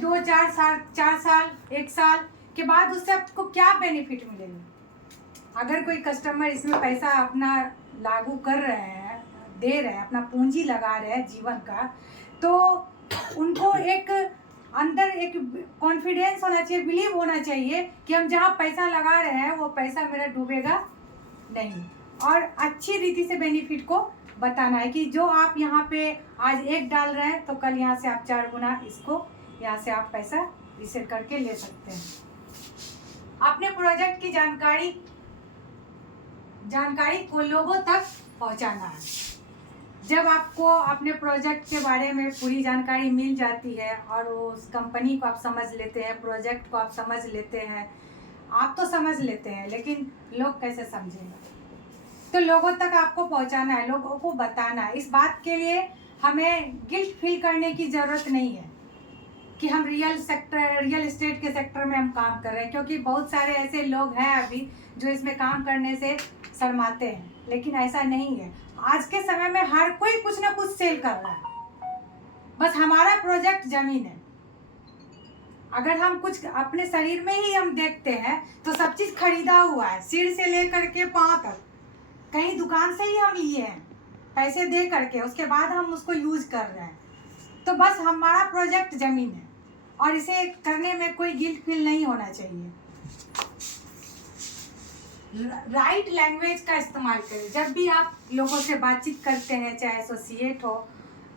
2-4 साल 4 साल 1 साल के बाद उससे आपको क्या बेनिफिट मिलेगा। अगर कोई कस्टमर इसमें पैसा अपना लागू कर रहे हैं, दे रहे हैं, अपना पूंजी लगा रहे हैं जीवन का, तो उनको एक अंदर एक कॉन्फिडेंस होना चाहिए, बिलीव होना चाहिए कि हम जहाँ पैसा लगा रहे हैं वो पैसा मेरा डूबेगा नहीं। और अच्छी रीति से बेनिफिट को बताना है कि जो आप यहाँ पे आज 1 डाल रहे हैं तो कल यहाँ से आप 4 गुना इसको यहाँ से आप पैसा रीसेट करके ले सकते हैं। अपने प्रोजेक्ट की जानकारी को लोगों तक पहुँचाना है। जब आपको अपने प्रोजेक्ट के बारे में पूरी जानकारी मिल जाती है और उस कंपनी को आप समझ लेते हैं, प्रोजेक्ट को आप समझ लेते हैं, आप तो समझ लेते हैं लेकिन लोग कैसे समझेंगे। तो लोगों तक आपको पहुंचाना है, लोगों को बताना है। इस बात के लिए हमें गिल्ट फील करने की ज़रूरत नहीं है कि हम रियल एस्टेट के सेक्टर में हम काम कर रहे हैं, क्योंकि बहुत सारे ऐसे लोग हैं अभी जो इसमें काम करने से शर्माते हैं, लेकिन ऐसा नहीं है। आज के समय में हर कोई कुछ ना कुछ सेल कर रहा है। बस हमारा प्रोजेक्ट ज़मीन है। अगर हम कुछ अपने शरीर में ही हम देखते हैं तो सब चीज़ खरीदा हुआ है, सिर से लेकर के पाँव तक कहीं दुकान से ही हम लिए हैं पैसे दे करके, उसके बाद हम उसको यूज कर रहे हैं। तो बस हमारा प्रोजेक्ट ज़मीन है और इसे करने में कोई गिल्ट फील नहीं होना चाहिए। राइट लैंग्वेज का इस्तेमाल करें। जब भी आप लोगों से बातचीत करते हैं, चाहे एसोसिएट हो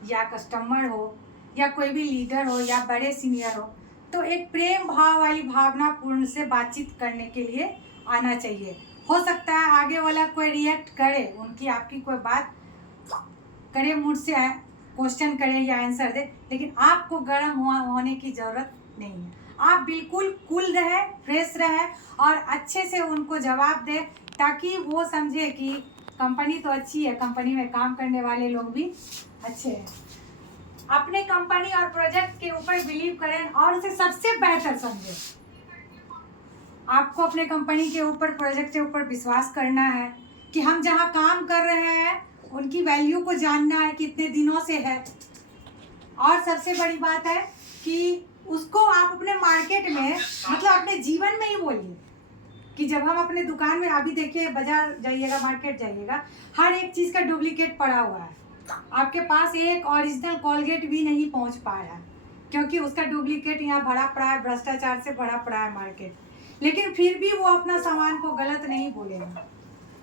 या कस्टमर हो या कोई भी लीडर हो या बड़े सीनियर हो, तो एक प्रेम भाव वाली भावनापूर्ण से बातचीत करने के लिए आना चाहिए। हो सकता है आगे वाला कोई रिएक्ट करे, उनकी आपकी कोई बात करे, मूड से क्वेश्चन करे या आंसर दे, लेकिन आपको गर्म होने की ज़रूरत नहीं है। आप बिल्कुल कूल रहे, फ्रेश रहे और अच्छे से उनको जवाब दें, ताकि वो समझे कि कंपनी तो अच्छी है, कंपनी में काम करने वाले लोग भी अच्छे हैं। अपने कंपनी और प्रोजेक्ट के ऊपर बिलीव करें और उसे सबसे बेहतर समझें। आपको अपने कंपनी के ऊपर, प्रोजेक्ट के ऊपर विश्वास करना है कि हम जहां काम कर रहे हैं उनकी वैल्यू को जानना है, कितने दिनों से है। और सबसे बड़ी बात है कि उसको आप अपने मार्केट में, मतलब अपने जीवन में ही बोलिए कि जब हम अपने दुकान में, अभी देखिए बाजार जाइएगा, मार्केट जाइएगा, हर एक चीज़ का डुप्लीकेट पड़ा हुआ है। आपके पास एक ओरिजिनल कोलगेट भी नहीं पहुंच पा रहा है, क्योंकि उसका डुप्लीकेट यहाँ भरा पड़ा है, भ्रष्टाचार से भरा पड़ा है मार्केट। लेकिन फिर भी वो अपना सामान को गलत नहीं बोलेगा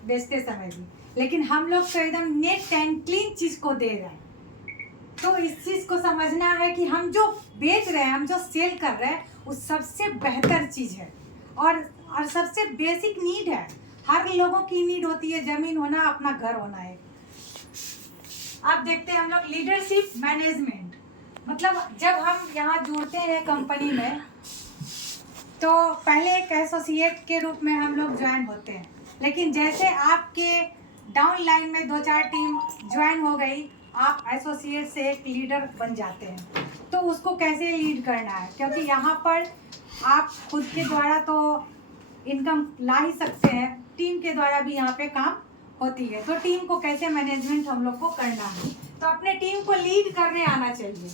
बेचते समय भी, लेकिन हम लोग तो एकदम नेट एंड क्लीन चीज़ को दे रहे हैं। तो इस चीज़ को समझना है कि हम जो बेच रहे हैं, हम जो सेल कर रहे हैं, वो सबसे बेहतर चीज़ है और सबसे बेसिक नीड है। हर लोगों की नीड होती है, ज़मीन होना, अपना घर होना है। अब देखते हैं हम लोग लीडरशिप मैनेजमेंट। मतलब जब हम यहाँ जुड़ते हैं कंपनी में, तो पहले एक एसोसिएट के रूप में हम लोग ज्वाइन होते हैं, लेकिन जैसे आपके डाउन लाइन में 2-4 टीम ज्वाइन हो गई, आप एसोसिएट से एक लीडर बन जाते हैं। तो उसको कैसे लीड करना है, क्योंकि यहाँ पर आप खुद के द्वारा तो इनकम ला ही सकते हैं, टीम के द्वारा भी यहाँ पे काम होती है। तो टीम को कैसे मैनेजमेंट हम लोग को करना है, तो अपने टीम को लीड करने आना चाहिए।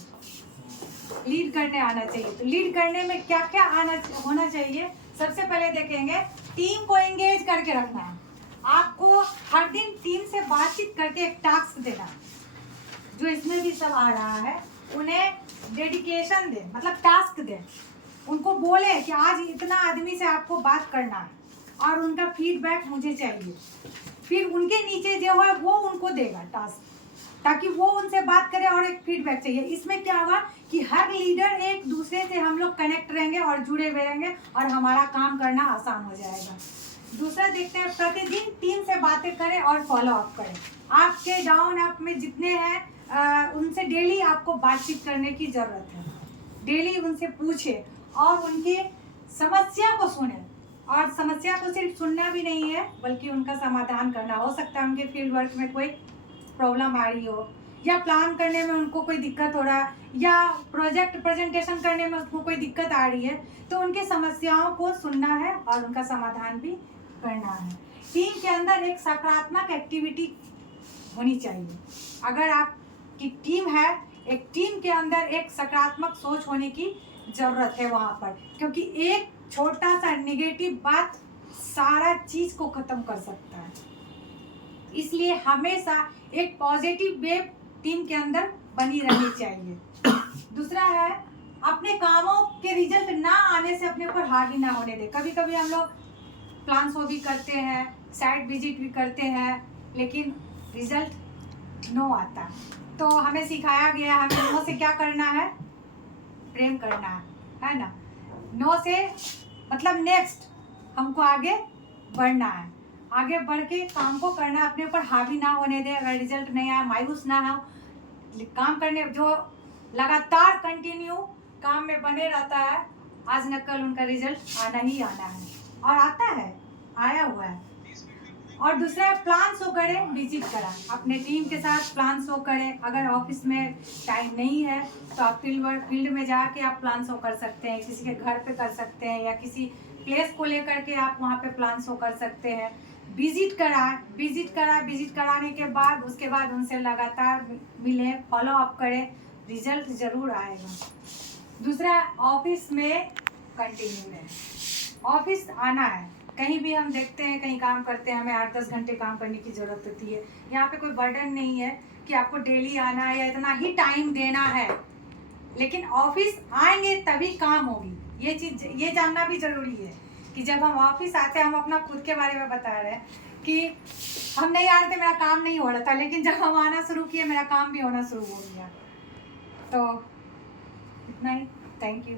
लीड करने आना चाहिए, तो लीड करने में क्या क्या होना चाहिए। सबसे पहले देखेंगे, टीम को एंगेज करके रखना है। आपको हर दिन टीम से बातचीत करके एक टास्क देना, जो इसमें भी सब आ रहा है, उन्हें डेडिकेशन दे, मतलब टास्क दे। उनको बोले कि आज इतना आदमी से आपको बात करना है और उनका फीडबैक मुझे चाहिए। फिर उनके नीचे जो है वो उनको देगा टास्क, ताकि वो उनसे बात करे और एक फीडबैक चाहिए। इसमें क्या होगा कि हर लीडर एक दूसरे से हम लोग कनेक्ट रहेंगे और जुड़े हुए रहेंगे और हमारा काम करना आसान हो जाएगा। दूसरा देखते हैं, प्रतिदिन टीम से बातें करें और फॉलो अप करें। आपके डाउन अप में जितने हैं उनसे डेली आपको बातचीत करने की ज़रूरत है। डेली उनसे पूछे और उनकी समस्या को सुने, और समस्या को सिर्फ सुनना भी नहीं है बल्कि उनका समाधान करना। हो सकता है उनके फील्ड वर्क में कोई प्रॉब्लम आ रही हो, या प्लान करने में उनको कोई दिक्कत हो रहा है, या प्रोजेक्ट प्रेजेंटेशन करने में उनको कोई दिक्कत आ रही है, तो उनकी समस्याओं को सुनना है और उनका समाधान भी करना है। टीम के अंदर एक सकारात्मक एक्टिविटी होनी चाहिए। अगर आपकी टीम है एक टीम के अंदर एक सकारात्मक सोच होने की ज़रूरत है वहाँ पर, क्योंकि एक छोटा सा नेगेटिव बात सारा चीज़ को ख़त्म कर सकता है। इसलिए हमेशा एक पॉजिटिव वेव टीम के अंदर बनी रहनी चाहिए। दूसरा है, अपने कामों के रिजल्ट ना आने से अपने ऊपर हावी ना होने दे। कभी कभी हम लोग प्लान शो भी करते हैं, साइट विजिट भी करते हैं, लेकिन रिजल्ट नो आता। तो हमें सिखाया गया, हमें नो से क्या करना है, प्रेम करना है ना। नो से मतलब नेक्स्ट हमको आगे बढ़ना है, आगे बढ़ के काम को करना, अपने ऊपर हावी ना होने दे। अगर रिजल्ट नहीं आया मायूस ना हो, काम करने जो लगातार कंटिन्यू काम में बने रहता है, आज न कल उनका रिजल्ट आना ही आना है, और आता है, आया हुआ है। और दूसरा प्लान शो करें, विजिट कराएं, अपने टीम के साथ प्लान शो करें। अगर ऑफिस में टाइम नहीं है तो आप फील्ड में जाके आप प्लान शो कर सकते हैं, किसी के घर पे कर सकते हैं, या किसी प्लेस को लेकर के आप वहाँ पे प्लान शो कर सकते हैं। विजिट कराने के बाद उसके बाद उनसे लगातार मिलें, फॉलो अप करें, रिजल्ट ज़रूर आएगा। दूसरा, ऑफिस में कंटिन्यू रहें। ऑफिस आना है, कहीं भी हम देखते हैं, कहीं काम करते हैं, हमें 8-10 घंटे काम करने की ज़रूरत होती है। यहाँ पे कोई बर्डन नहीं है कि आपको डेली आना है या इतना ही टाइम देना है, लेकिन ऑफिस आएंगे तभी काम होगी। ये चीज़, ये जानना भी ज़रूरी है कि जब हम ऑफिस आते हैं, हम अपना खुद के बारे में बता रहे हैं कि हम नहीं आ रहे थे, मेरा काम नहीं हो रहा था, लेकिन जब हम आना शुरू किए मेरा काम भी होना शुरू हो गया। तो इतना ही, थैंक यू।